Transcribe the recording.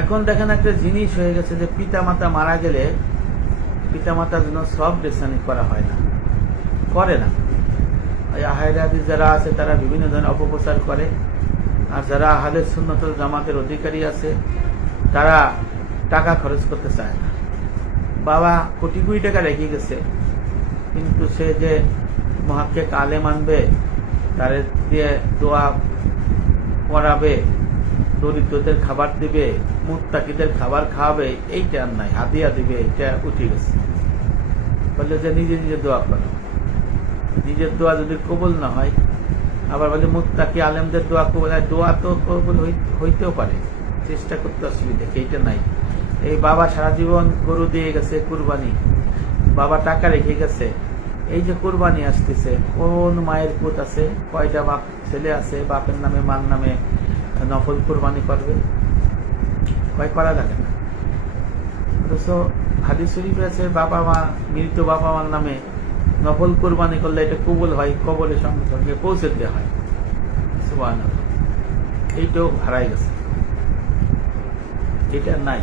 এখন দেখেন একটা জিনিস হয়ে গেছে যে পিতা মাতা মারা গেলে পিতা মাতার জন্য সব বেসানি করা হয় না, করে না। ওই আহাইরাদি যারা আছে তারা বিভিন্ন ধরনের অপপ্রচার করে। আর যারা আহাদের সুন্নতল জামাতের অধিকারী আছে, তারা টাকা খরচ করতে চায় না। বাবা কোটি কোটি টাকা রেখে গেছে, কিন্তু সে যে মহাক্কে কালে মানবে তারে দিয়ে দোয়া করাবে দরিদ্রদের খাবার দিবে, মুত্তাকিদের খাবার খাওয়াবে, এইটা আর নাই, হাদিয়া দিবে এটা উঠে গেছে। বললে যে নিজে নিজে দোয়া করো। নিজের দোয়া যদি কবুল না হয়, আবার বলে মুত্তাকি আলেমদের দোয়া কবুল হয়, দোয়া তো কবুল হইতেও পারে, চেষ্টা করতে অসুবিধা, এইটা নাই। এই বাবা সারা জীবন গরু দিয়ে গেছে, কুরবানি। বাবা টাকা রেখে গেছে। এই যে কুরবানি আসতেছে, কোন মায়ের পুত আছে, কয়টা বাপ ছেলে আছে, বাপের নামে, মার নামে নফল কোরবানি করবে। ভয় করা লাগে না। অথচ হাদিস শরীফ আছে, বাবা মা, মৃত বাবা মার নামে নফল কোরবানি করলে এটা কবল হয়, কবলের সঙ্গে সঙ্গে পৌঁছে দেওয়া হয়। এইটাও হারাই গেছে। এটা নাই।